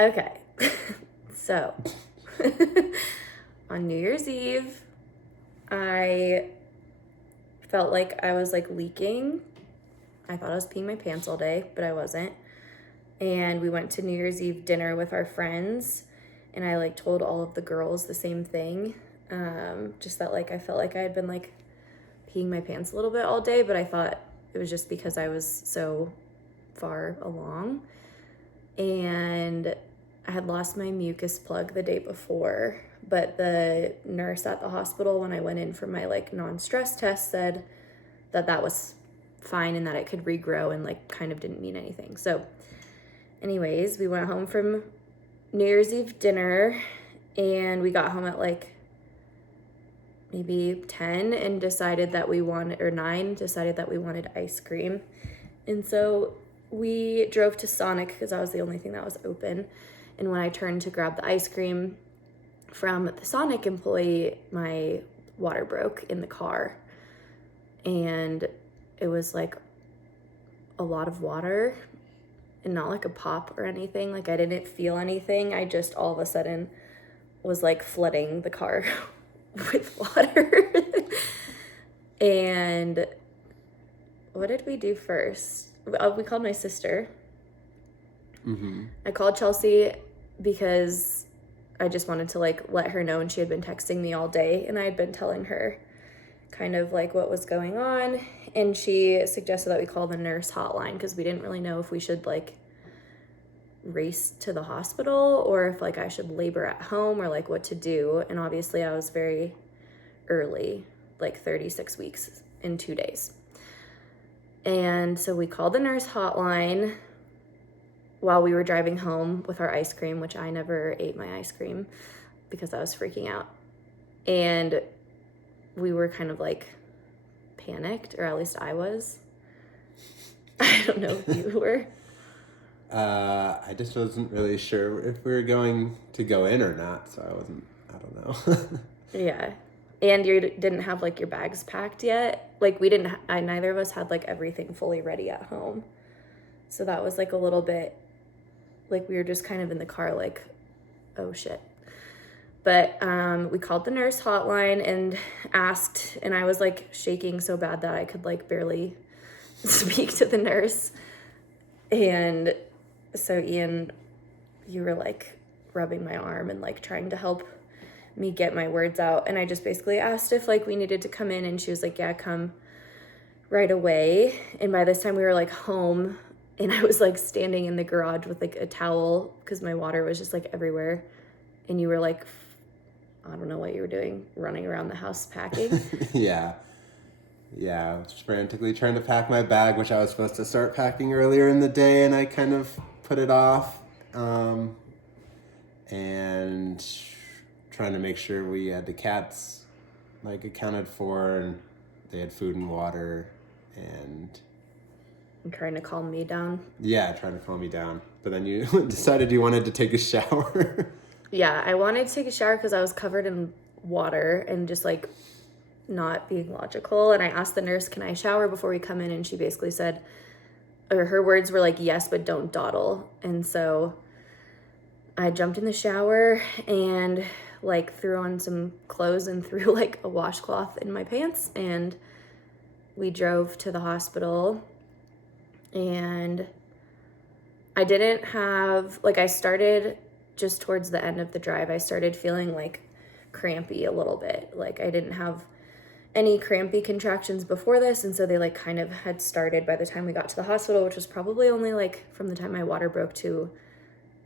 Okay. So, on New Year's Eve, I felt like I was like leaking. I thought I was peeing my pants all day, but I wasn't. And we went to New Year's Eve dinner with our friends, and I like told all of the girls the same thing. Just that like I felt like I had been like peeing my pants a little bit all day, but I thought it was just because I was so far along. And I had lost my mucus plug the day before, but the nurse at the hospital when I went in for my like non-stress test said that that was fine and that it could regrow and like kind of didn't mean anything. So anyways, we went home from New Year's Eve dinner and we got home at like maybe 10 and decided that we wanted, or 9, decided that we wanted ice cream. And so we drove to Sonic because that was the only thing that was open. And when I turned to grab the ice cream from the Sonic employee, my water broke in the car. And it was like a lot of water and not like a pop or anything. Like I didn't feel anything. I just all of a sudden was like flooding the car with water. And what did we do first? We called my sister. Mm-hmm. I called Chelsea because I just wanted to like let her know, and she had been texting me all day and I had been telling her kind of like what was going on, and she suggested that we call the nurse hotline because we didn't really know if we should like race to the hospital or if like I should labor at home or like what to do. And obviously I was very early, like 36 weeks in 2 days. And so we called the nurse hotline while we were driving home with our ice cream, which I never ate my ice cream because I was freaking out. And we were kind of like panicked, or at least I was. I don't know if you were. I just wasn't really sure if we were going to go in or not, so I don't know. Yeah. And you didn't have like your bags packed yet. Like we didn't, neither of us had like everything fully ready at home. So that was like a little bit, like we were just kind of in the car like, oh shit. But we called the nurse hotline and asked, and I was like shaking so bad that I could like barely speak to the nurse. And so Ian, you were like rubbing my arm and like trying to help me get my words out. And I just basically asked if like we needed to come in, and she was like, yeah, come right away. And by this time we were like home, and I was like standing in the garage with like a towel because my water was just like everywhere. And you were like, I don't know what you were doing, running around the house packing. Yeah. Yeah, I was frantically trying to pack my bag, which I was supposed to start packing earlier in the day, and I kind of put it off. And trying to make sure we had the cats like accounted for, and they had food and water, and Trying to calm me down. yeah, trying to calm me down. But then you decided you wanted to take a shower. Yeah, I wanted to take a shower because I was covered in water and just like not being logical. And I asked the nurse, can I shower before we come in? And she basically said, or her words were like, yes, but don't dawdle. And so I jumped in the shower and like threw on some clothes and threw like a washcloth in my pants. And we drove to the hospital. And I didn't have, like, I started just towards the end of the drive, I started feeling like crampy a little bit. Like I didn't have any crampy contractions before this, and so they like kind of had started by the time we got to the hospital, which was probably only like from the time my water broke to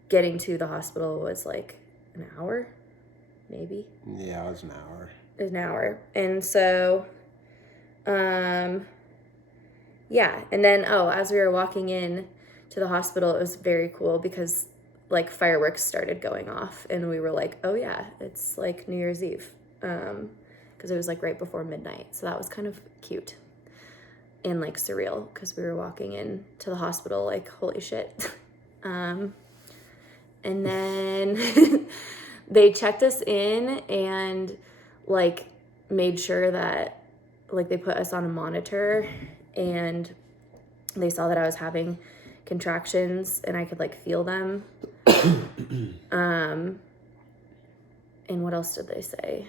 getting to the hospital was like an hour, maybe. Yeah, it was an hour. It was an hour. And so yeah, and then as we were walking in to the hospital, it was very cool because like fireworks started going off, and we were like, oh yeah, it's like New Year's Eve, because it was like right before midnight. So that was kind of cute and like surreal because we were walking in to the hospital like, holy shit. And then they checked us in and like made sure that like they put us on a monitor, and they saw that I was having contractions and I could like feel them. And what else did they say?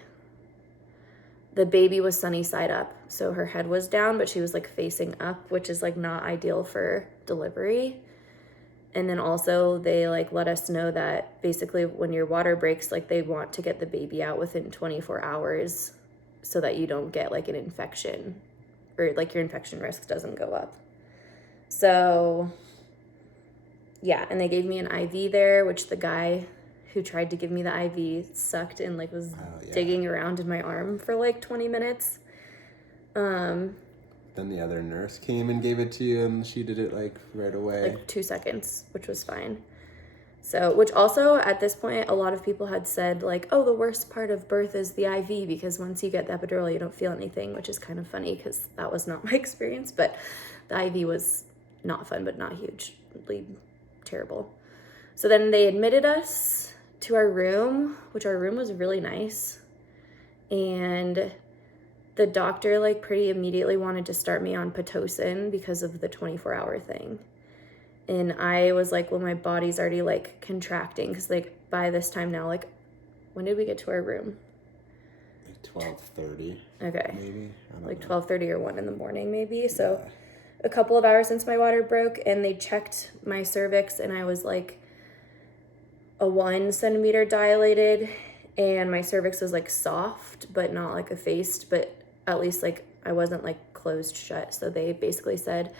The baby was sunny side up, so her head was down, but she was like facing up, which is like not ideal for delivery. And then also they like let us know that basically when your water breaks, like they want to get the baby out within 24 hours so that you don't get like an infection, or like your infection risk doesn't go up. So yeah, and they gave me an IV there, which the guy who tried to give me the IV sucked and like was digging around in my arm for like 20 minutes. Then the other nurse came and gave it to you, and she did it like right away. Like 2 seconds, which was fine. So, which also at this point, a lot of people had said like, oh, the worst part of birth is the IV because once you get the epidural, you don't feel anything, which is kind of funny because that was not my experience. But the IV was not fun, but not hugely terrible. So then they admitted us to our room, which our room was really nice. And the doctor like pretty immediately wanted to start me on Pitocin because of the 24-hour thing. And I was like, well, my body's already like contracting because like by this time now, like when did we get to our room? Like 12:30. Okay. Maybe. Like 12:30 or 1 in the morning maybe. So a couple of hours since my water broke, and they checked my cervix and I was like a 1 centimeter dilated, and my cervix was like soft but not like effaced, but at least like I wasn't like closed shut. So they basically said,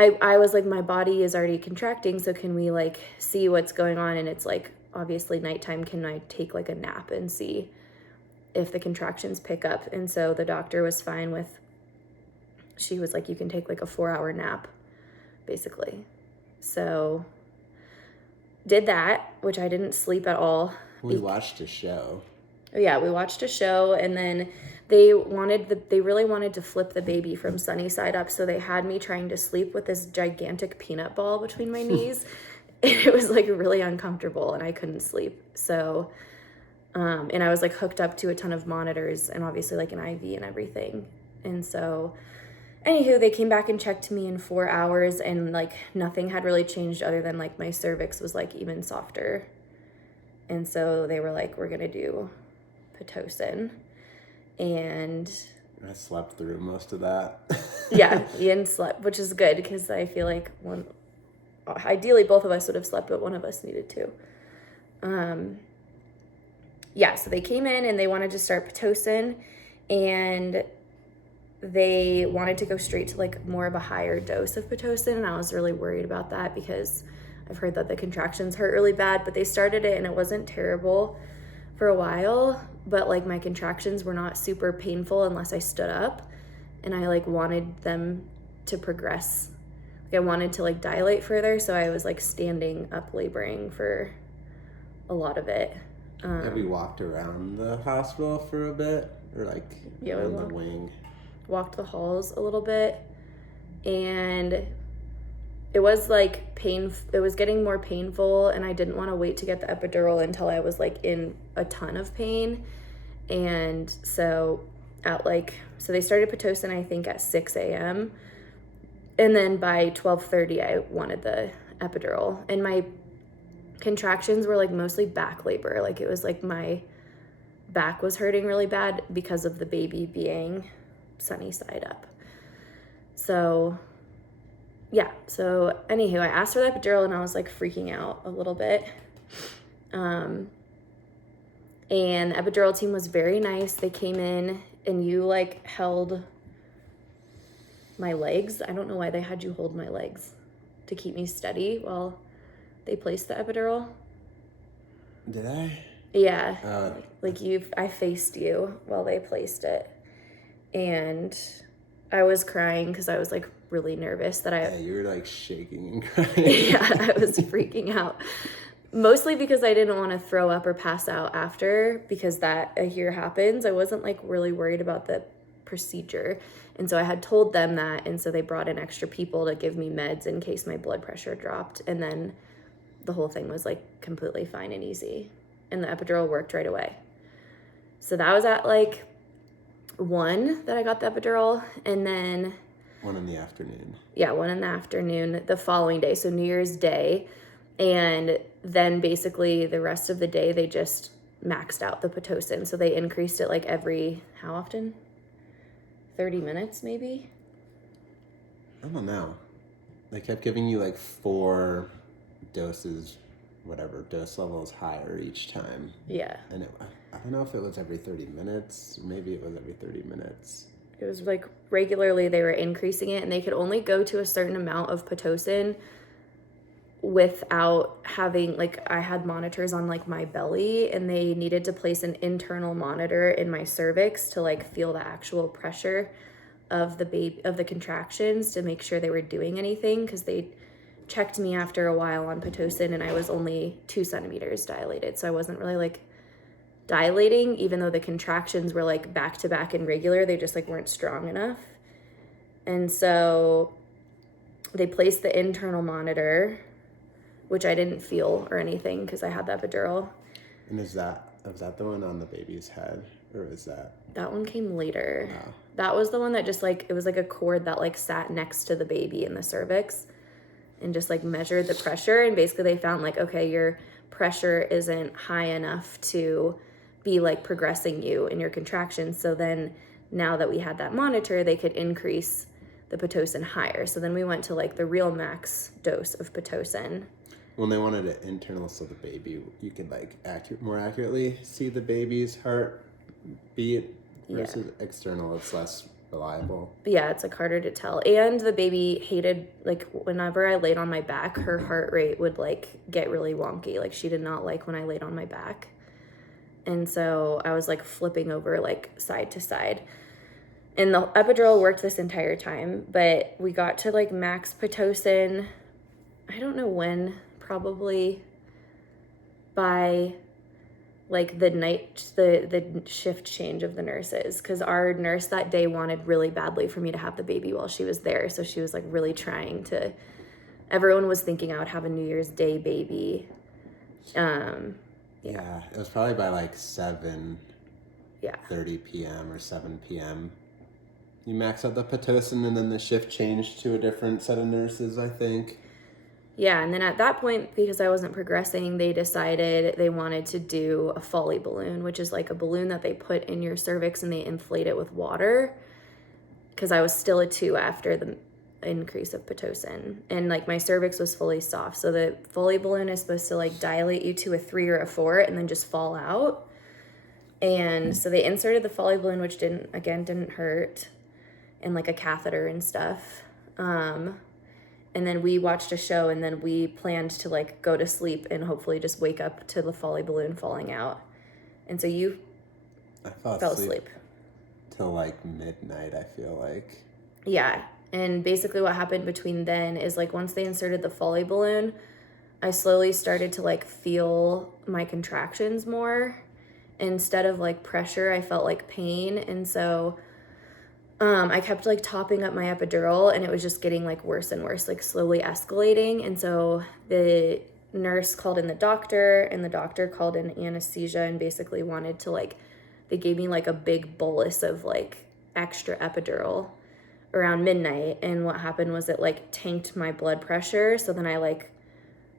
I was like, my body is already contracting, so can we like see what's going on? And it's like obviously nighttime, can I take like a nap and see if the contractions pick up? And so the doctor was fine with, she was like, you can take like a 4-hour nap basically. So did that, which I didn't sleep at all. We watched a show. Yeah, we watched a show, and then they really wanted to flip the baby from sunny side up, so they had me trying to sleep with this gigantic peanut ball between my knees. And it was like really uncomfortable and I couldn't sleep. So and I was like hooked up to a ton of monitors and obviously like an IV and everything. And so anywho, they came back and checked me in 4 hours, and like nothing had really changed other than like my cervix was like even softer. And so they were like, we're gonna do Pitocin. And I slept through most of that. yeah, Ian slept, which is good because I feel like ideally both of us would have slept, but one of us needed to. Yeah, so they came in and they wanted to start Pitocin, and they wanted to go straight to like more of a higher dose of Pitocin, and I was really worried about that because I've heard that the contractions hurt really bad. But they started it and it wasn't terrible for a while, but like my contractions were not super painful unless I stood up, and I like wanted them to progress. Like I wanted to like dilate further, so I was like standing up laboring for a lot of it. Have we walked around the hospital for a bit, or like on the wing? Walked the halls a little bit, and it was like it was getting more painful, and I didn't want to wait to get the epidural until I was like in a ton of pain. And so so they started Pitocin I think at 6 a.m. and then by 12:30 I wanted the epidural, and my contractions were like mostly back labor. Like it was like my back was hurting really bad because of the baby being sunny side up. So yeah, so anywho, I asked for the epidural and I was like freaking out a little bit. And the epidural team was very nice. They came in and you like held my legs. I don't know why they had you hold my legs to keep me steady while they placed the epidural. Did I? Yeah. I faced you while they placed it. And I was crying because I was like really nervous that Yeah, you were like shaking and crying. Yeah, I was freaking out. Mostly because I didn't want to throw up or pass out after, because that I hear happens. I wasn't like really worried about the procedure. And so I had told them that, and so they brought in extra people to give me meds in case my blood pressure dropped. And then the whole thing was like completely fine and easy. And the epidural worked right away. So that was at like 1 that I got the epidural. And then 1 in the afternoon. Yeah, 1 in the afternoon the following day, so New Year's Day. And then basically the rest of the day they just maxed out the Pitocin. So they increased it like every, how often? 30 minutes maybe? I don't know. They kept giving you like 4 doses, whatever, dose levels higher each time. Yeah. And I don't know if it was every 30 minutes. Maybe it was every 30 minutes. It was like regularly they were increasing it, and they could only go to a certain amount of Pitocin without having, like, I had monitors on like my belly, and they needed to place an internal monitor in my cervix to like feel the actual pressure of the baby, of the contractions, to make sure they were doing anything, because they checked me after a while on Pitocin and I was only 2 centimeters dilated, so I wasn't really like dilating, even though the contractions were like back to back and regular. They just like weren't strong enough. And so they placed the internal monitor, which I didn't feel or anything because I had the epidural. And was that the one on the baby's head, or was that one came later? Oh. That was the one that just like, it was like a cord that like sat next to the baby in the cervix and just like measured the pressure, and basically they found like, okay, your pressure isn't high enough to be like progressing you in your contractions. So then now that we had that monitor, they could increase the Pitocin higher. So then we went to like the real max dose of Pitocin. When they wanted it internal, so the baby, you could like more accurately see the baby's heart beat, versus external, it's less reliable. But yeah, it's like harder to tell. And the baby hated, like, whenever I laid on my back, her heart rate would like get really wonky. Like, she did not like when I laid on my back. And so I was like flipping over like side to side. And the epidural worked this entire time, but we got to like max Pitocin, I don't know when, probably by like the night, the shift change of the nurses, because our nurse that day wanted really badly for me to have the baby while she was there. So she was like really trying to, everyone was thinking I would have a New Year's Day baby. Yeah, it was probably by like 7:30 p.m. or 7 p.m. You max out the Pitocin, and then the shift changed to a different set of nurses, I think. Yeah, and then at that point, because I wasn't progressing, they decided they wanted to do a Foley balloon, which is like a balloon that they put in your cervix and they inflate it with water, because I was still a 2 after the increase of Pitocin, and like my cervix was fully soft. So the Foley balloon is supposed to like dilate you to a 3 or a 4 and then just fall out. And so they inserted the Foley balloon, which didn't hurt, and like a catheter and stuff. And then we watched a show, and then we planned to like go to sleep and hopefully just wake up to the Foley balloon falling out. And so I fell asleep till like midnight, I feel like. Yeah. And basically what happened between then is like once they inserted the Foley balloon, I slowly started to like feel my contractions more. Instead of like pressure, I felt like pain. And so I kept like topping up my epidural, and it was just getting like worse and worse, like slowly escalating. And so the nurse called in the doctor, and the doctor called in anesthesia and basically wanted to like, they gave me like a big bolus of like extra epidural around midnight. And what happened was it like tanked my blood pressure. So then I like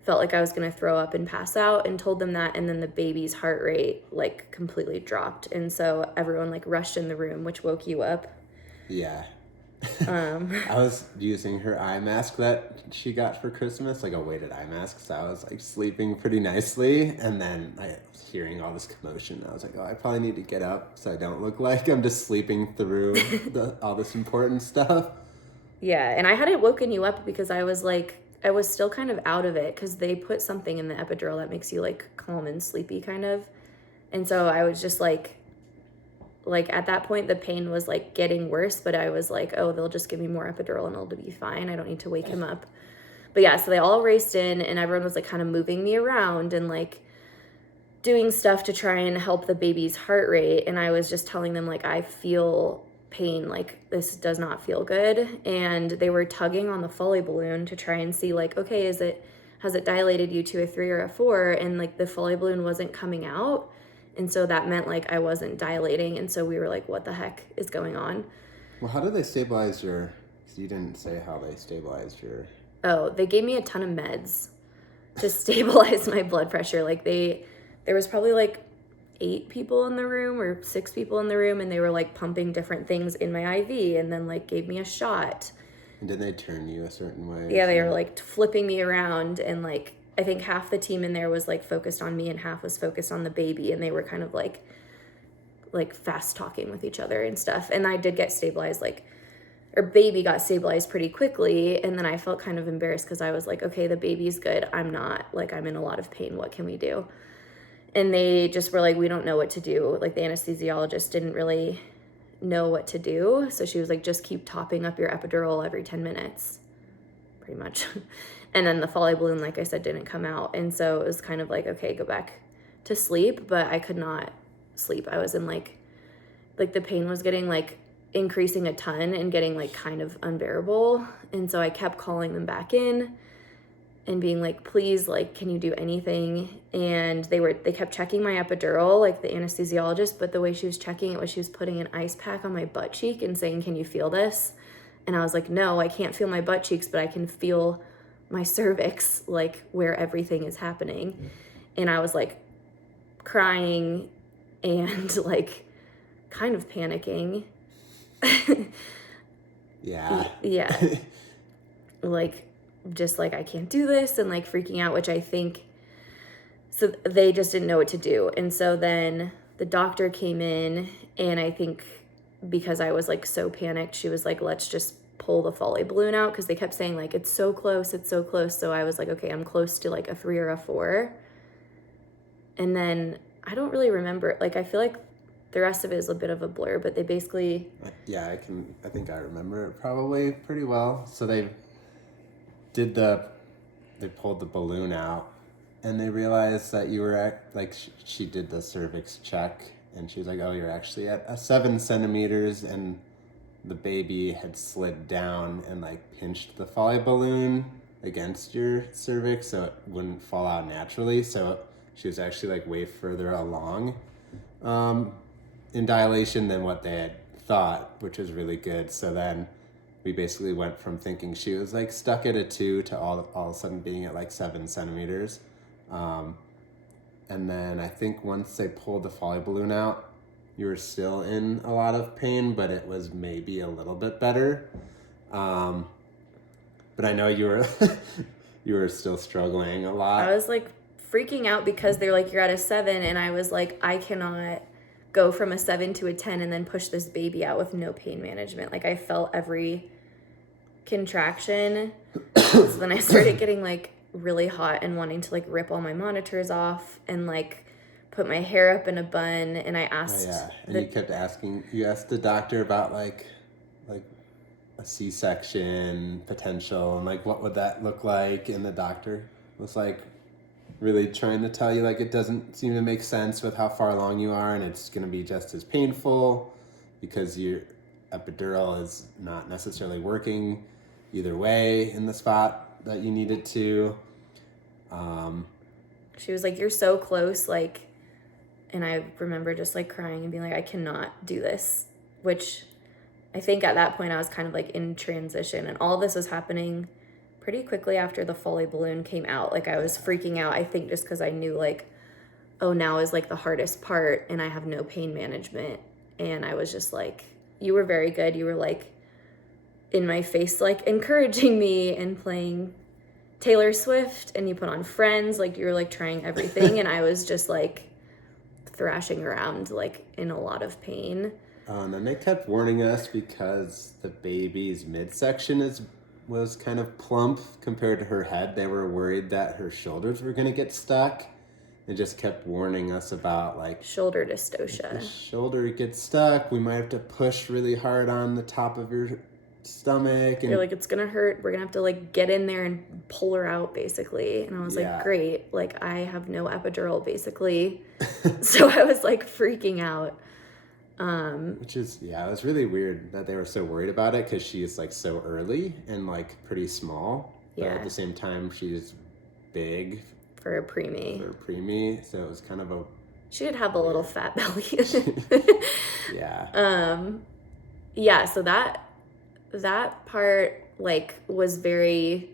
felt like I was going to throw up and pass out, and told them that. And then the baby's heart rate like completely dropped. And so everyone like rushed in the room, which woke you up. Yeah. I was using her eye mask that she got for Christmas, like a weighted eye mask. So I was like sleeping pretty nicely. And then I was hearing all this commotion. I was like, oh, I probably need to get up so I don't look like I'm just sleeping through all this important stuff. Yeah. And I hadn't woken you up because I was still kind of out of it, because they put something in the epidural that makes you like calm and sleepy kind of. And so I was just like at that point the pain was like getting worse, but I was like, oh, they'll just give me more epidural and it'll be fine. I don't need to wake him up. But yeah, so they all raced in, and everyone was like kind of moving me around and like doing stuff to try and help the baby's heart rate. And I was just telling them like, I feel pain, like this does not feel good. And they were tugging on the Foley balloon to try and see like, okay, has it dilated you to a 3 or a 4? And like the Foley balloon wasn't coming out. And so that meant like I wasn't dilating. And so we were like, what the heck is going on? Well, how did they stabilize your 'Cause you didn't say how they stabilized your... Oh, they gave me a ton of meds to stabilize my blood pressure. Like there was probably like 8 people in the room or 6 people in the room, and they were like pumping different things in my IV and then like gave me a shot. And did they turn you a certain way? Yeah, they were like flipping me around, and like I think half the team in there was like focused on me and half was focused on the baby, and they were kind of like fast talking with each other and stuff. And I did get stabilized, like, or baby got stabilized pretty quickly, and then I felt kind of embarrassed because I was like, okay, the baby's good, I'm not, like, I'm in a lot of pain, what can we do? And they just were like, we don't know what to do. Like, the anesthesiologist didn't really know what to do, so she was like, just keep topping up your epidural every 10 minutes, pretty much. And then the Foley balloon, like I said, didn't come out, and so it was kind of like, okay, go back to sleep. But I could not sleep. I was in like the pain was getting like increasing a ton and getting like kind of unbearable, and so I kept calling them back in and being like, please, like, can you do anything? And they kept checking my epidural, like the anesthesiologist, but the way she was checking it was she was putting an ice pack on my butt cheek and saying, can you feel this? And I was like, no, I can't feel my butt cheeks, but I can feel my cervix, like where everything is happening. And I was like crying and like kind of panicking. Yeah. Yeah. Like, just like, I can't do this, and like freaking out, which I think, so they just didn't know what to do. And so then the doctor came in, and I think because I was like so panicked, she was like, let's just pull the Foley balloon out, because they kept saying like, it's so close, it's so close. So I was like, okay, I'm close to like a 3 or a 4. And then I don't really remember, like, I feel like the rest of it is a bit of a blur, but they basically... Yeah, I think I remember it probably pretty well. So they pulled the balloon out, and they realized that you were she did the cervix check, and she was like, oh, you're actually at 7 centimeters, and the baby had slid down and like pinched the Foley balloon against your cervix so it wouldn't fall out naturally. So she was actually like way further along in dilation than what they had thought, which was really good. So then we basically went from thinking she was like stuck at a 2 to all of a sudden being at like 7 centimeters. And then I think once they pulled the Foley balloon out, you were still in a lot of pain, but it was maybe a little bit better. But I know you were you were still struggling a lot. I was like freaking out because they're like, you're at a 7, and I was like, I cannot go from a 7 to a 10 and then push this baby out with no pain management. Like, I felt every contraction. So then I started getting like really hot and wanting to like rip all my monitors off and like put my hair up in a bun. And I asked... Oh, yeah. And you asked the doctor about like a C-section potential and like what would that look like, and the doctor was like really trying to tell you like it doesn't seem to make sense with how far along you are, and it's going to be just as painful because your epidural is not necessarily working either way in the spot that you need it to. She was like, you're so close, like, and I remember just like crying and being like, I cannot do this, which I think at that point I was kind of like in transition, and all this was happening pretty quickly after the Foley balloon came out. Like, I was freaking out, I think just because I knew like, oh, now is like the hardest part and I have no pain management. And I was just like, you were very good. You were like in my face, like encouraging me and playing Taylor Swift, and you put on Friends, like you were like trying everything. And I was just like thrashing around like in a lot of pain. And then they kept warning us because the baby's midsection was kind of plump compared to her head. They were worried that her shoulders were going to get stuck. They just kept warning us about like shoulder dystocia. If the shoulder gets stuck, we might have to push really hard on the top of your stomach. And you're like, it's going to hurt. We're going to have to like get in there and pull her out basically. And I was like, great. Like, I have no epidural basically. So I was like freaking out. Which is, it was really weird that they were so worried about it because she is like so early and like pretty small. But at the same time, she's big. For a preemie. So it was kind of a... She did have a little fat belly. Yeah. Yeah, so that that part, like, was very...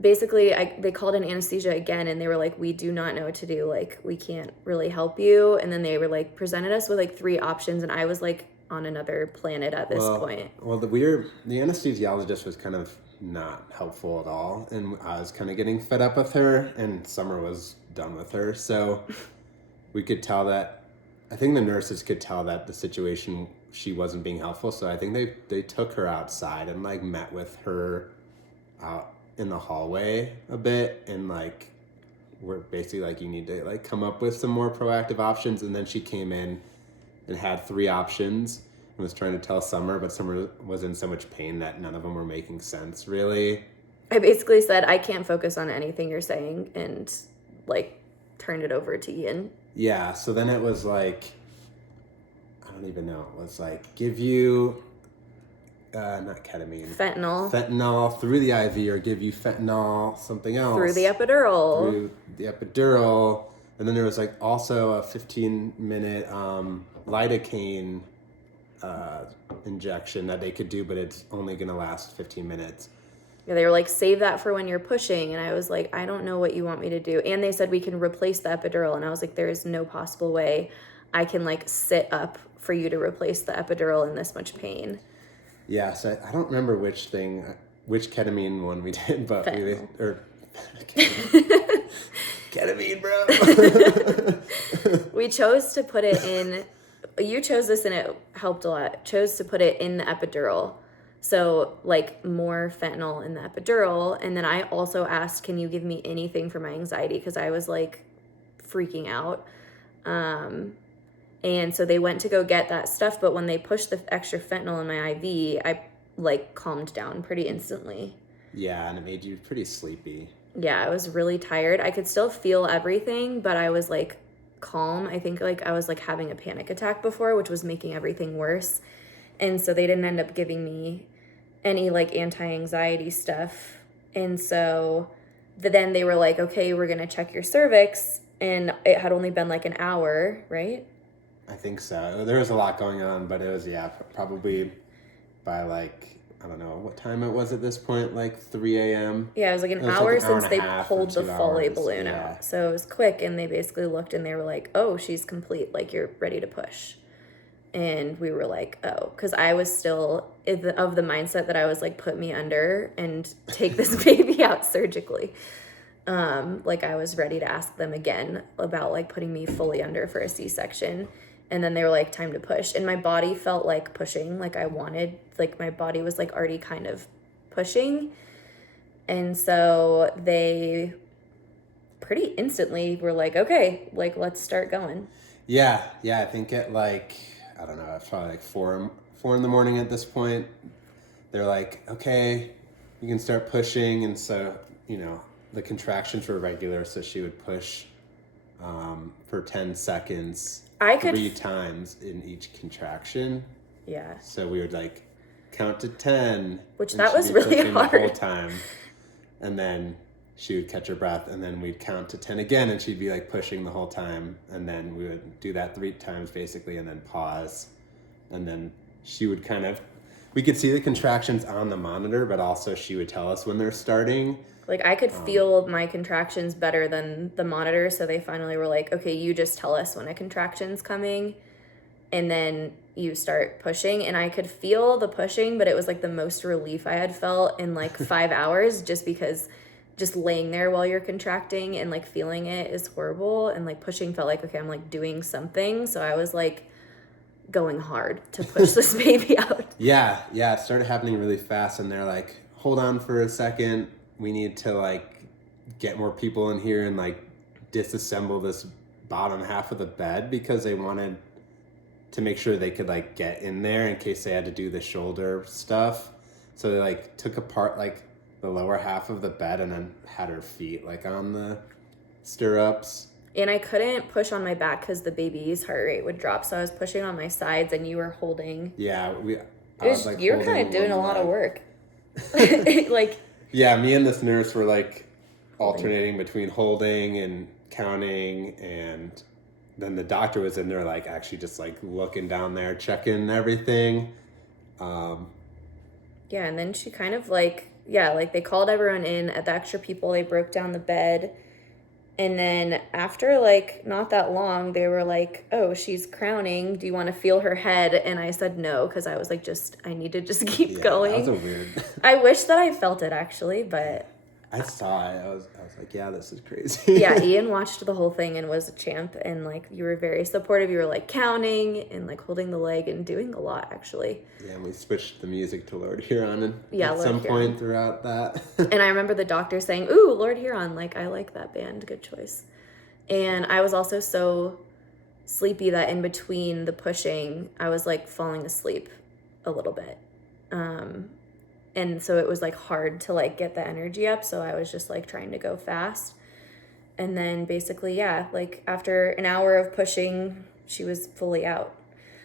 Basically, they called in anesthesia again, and they were like, we do not know what to do. Like, we can't really help you. And then they were like, presented us with like 3 options, and I was like on another planet at this point. Well, the anesthesiologist was kind of not helpful at all, and I was kind of getting fed up with her, and Summer was done with her. So we could tell that, I think the nurses could tell that the situation, she wasn't being helpful. So I think they took her outside and like met with her out in the hallway a bit, and like we're basically like, you need to like come up with some more proactive options. And then she came in and had 3 options and was trying to tell Summer, but Summer was in so much pain that none of them were making sense really. I basically said, I can't focus on anything you're saying, and like turned it over to Ian. Yeah, so then it was like, I don't even know, it was like, give you not ketamine. Fentanyl through the IV, or give you fentanyl, something else. Through the epidural. And then there was like also a 15-minute lidocaine injection that they could do, but it's only going to last 15 minutes. Yeah, they were like, save that for when you're pushing. And I was like, I don't know what you want me to do. And they said we can replace the epidural. And I was like, there is no possible way I can like sit up for you to replace the epidural in this much pain. Yeah, so I don't remember which ketamine one we did, but ketamine, bro. We chose to put it in, you chose this and it helped a lot, chose to put it in the epidural. So like more fentanyl in the epidural. And then I also asked, can you give me anything for my anxiety? Because I was like freaking out. And so they went to go get that stuff, but when they pushed the extra fentanyl in my IV, I like calmed down pretty instantly. Yeah, and it made you pretty sleepy. Yeah, I was really tired. I could still feel everything, but I was like calm. I think like I was like having a panic attack before, which was making everything worse. And so they didn't end up giving me any like anti-anxiety stuff. And so then they were like, okay, we're going to check your cervix. And it had only been like an hour, right? I think so. There was a lot going on, but it was, probably by like, I don't know what time it was at this point, like 3 a.m. Yeah, it was like an hour since they pulled the Foley balloon out. So it was quick, and they basically looked and they were like, oh, she's complete. Like, you're ready to push. And we were like, oh, because I was still of the mindset that I was like, put me under and take this baby out surgically. Like I was ready to ask them again about like putting me fully under for a C-section. And then they were like, time to push. And my body felt like pushing, like I wanted, like my body was like already kind of pushing. And so they pretty instantly were like, okay, like let's start going. Yeah. I think at like, I don't know, it's probably like 4 in the morning at this point. They're like, okay, you can start pushing. And so, the contractions were regular. So she would push for 10 seconds. 3 times in each contraction. Yeah. So we would like count to 10. Which that was really hard. The whole time. And then she would catch her breath, and then we'd count to 10 again, and she'd be like pushing the whole time. And then we would do that 3 times basically, and then pause. And then she would we could see the contractions on the monitor, but also she would tell us when they're starting. Like I could feel my contractions better than the monitor. So they finally were like, okay, you just tell us when a contraction's coming and then you start pushing. And I could feel the pushing, but it was like the most relief I had felt in like 5 hours, just because just laying there while you're contracting and like feeling it is horrible. And like pushing felt like, okay, I'm like doing something. So I was like going hard to push this baby out. Yeah. It started happening really fast. And they're like, hold on for a second. We need to like get more people in here and like disassemble this bottom half of the bed, because they wanted to make sure they could like get in there in case they had to do the shoulder stuff. So they like took apart like the lower half of the bed and then had her feet like on the stirrups. And I couldn't push on my back because the baby's heart rate would drop. So I was pushing on my sides and you were holding. Yeah, you were kind of doing a lot of work. Like. Yeah, me and this nurse were like alternating between holding and counting, and then the doctor was in there like actually just like looking down there, checking everything. Yeah, and then she kind of like, yeah, like they called everyone in at the extra people. They broke down the bed. And then after like not that long, they were like, oh, she's crowning. Do you want to feel her head? And I said no, because I was like, I need to just keep going. That was a weird. I wish that I felt it actually, but I saw it. I was like, yeah, this is crazy. yeah, Ian watched the whole thing and was a champ, and like you were very supportive. You were like counting and like holding the leg and doing a lot actually. Yeah, and we switched the music to Lord Huron at Lord some Huron. point throughout that. And I remember the doctor saying, ooh, Lord Huron, like I like that band, good choice. And I was also so sleepy that in between the pushing, I was like falling asleep a little bit. And so it was like hard to like get the energy up. So I was just like trying to go fast. And then basically, yeah, like after an hour of pushing, she was fully out.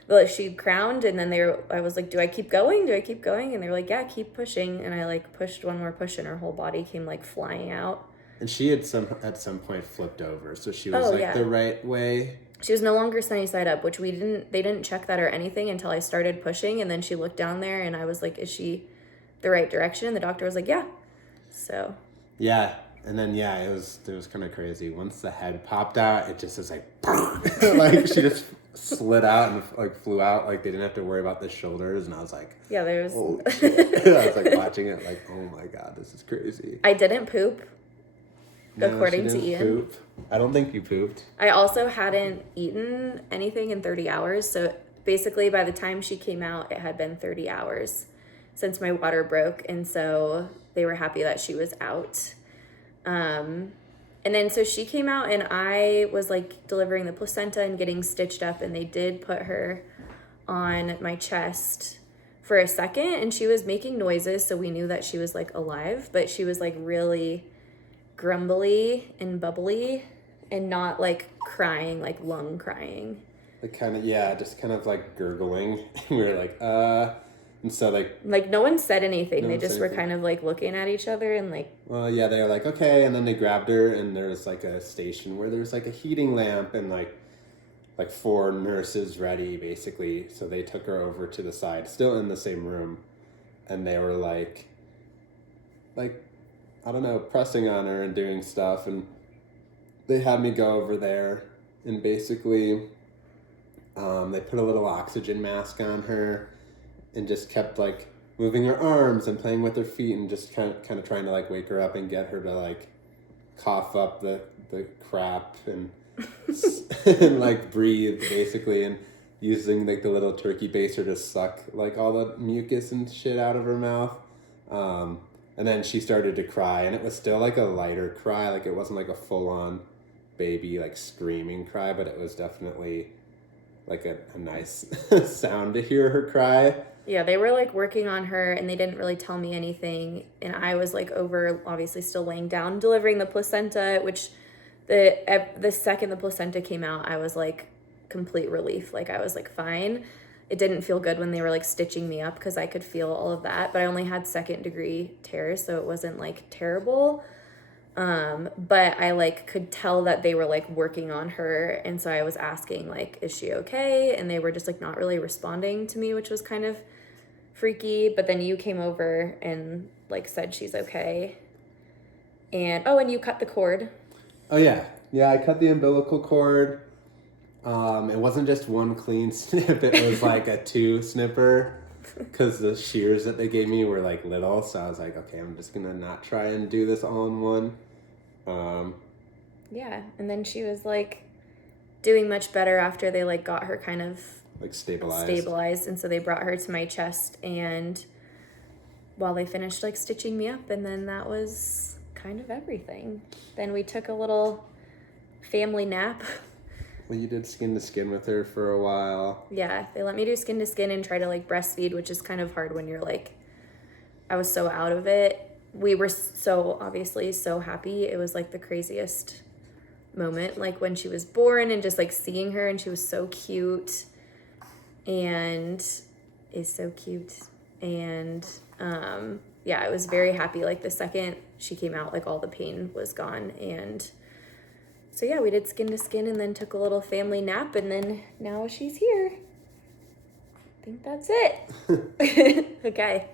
But she crowned, and then I was like, do I keep going? Do I keep going? And they were like, yeah, keep pushing. And I like pushed one more push, and her whole body came like flying out. And she had at some point flipped over, so she was the right way. She was no longer sunny side up, which they didn't check that or anything until I started pushing, and then she looked down there, and I was like, is she the right direction? And the doctor was like, yeah. So. Yeah, and then it was kind of crazy. Once the head popped out, it just was like, like she just slid out and like flew out. Like they didn't have to worry about the shoulders, and I was like, yeah, there's. Oh shit! I was like watching it, like, oh my god, this is crazy. I didn't poop. According to Ian. Poop. I don't think you pooped. I also hadn't eaten anything in 30 hours. So basically by the time she came out, it had been 30 hours since my water broke. And so they were happy that she was out. And then so she came out, and I was like delivering the placenta and getting stitched up, and they did put her on my chest for a second, and she was making noises. So we knew that she was like alive, but she was like really grumbly and bubbly and not like crying, like lung crying. Like kind of, just kind of like gurgling. We were like, and so like no one said anything. They just were kind of like looking at each other and like. Well, yeah, they were like, okay, and then they grabbed her, and there was like a station where there was like a heating lamp and like 4 nurses ready basically. So they took her over to the side, still in the same room, and they were like. I don't know, pressing on her and doing stuff, and they had me go over there, and basically they put a little oxygen mask on her and just kept like moving her arms and playing with her feet and just kind of trying to like wake her up and get her to like cough up the crap and and like breathe basically, and using like the little turkey baster to suck like all the mucus and shit out of her mouth. And then she started to cry, and it was still like a lighter cry. Like it wasn't like a full on baby like screaming cry, but it was definitely like a nice sound to hear her cry. Yeah, they were like working on her, and they didn't really tell me anything. And I was like over, obviously still laying down, delivering the placenta, which the second the placenta came out, I was like complete relief. Like I was like fine. It didn't feel good when they were like stitching me up because I could feel all of that, but I only had 2nd-degree tears, so it wasn't like terrible. But I like could tell that they were like working on her, and so I was asking like, is she okay? And they were just like not really responding to me, which was kind of freaky. But then you came over and like said she's okay. And you cut the cord. Oh yeah, I cut the umbilical cord. It wasn't just one clean snip, it was like a 2 snipper because the shears that they gave me were like little, so I was like, okay, I'm just gonna not try and do this all in one. Yeah, and then she was like doing much better after they like got her kind of like stabilized, and so they brought her to my chest, and while they finished like stitching me up, and then that was kind of everything. Then we took a little family nap. Well, you did skin to skin with her for a while. Yeah, they let me do skin to skin and try to like breastfeed, which is kind of hard when you're like, I was so out of it. We were so obviously so happy. It was like the craziest moment, like when she was born and just like seeing her, and she was so cute and is so cute. And I was very happy. Like the second she came out, like all the pain was gone. And so yeah, we did skin to skin and then took a little family nap, and then now she's here. I think that's it. Okay.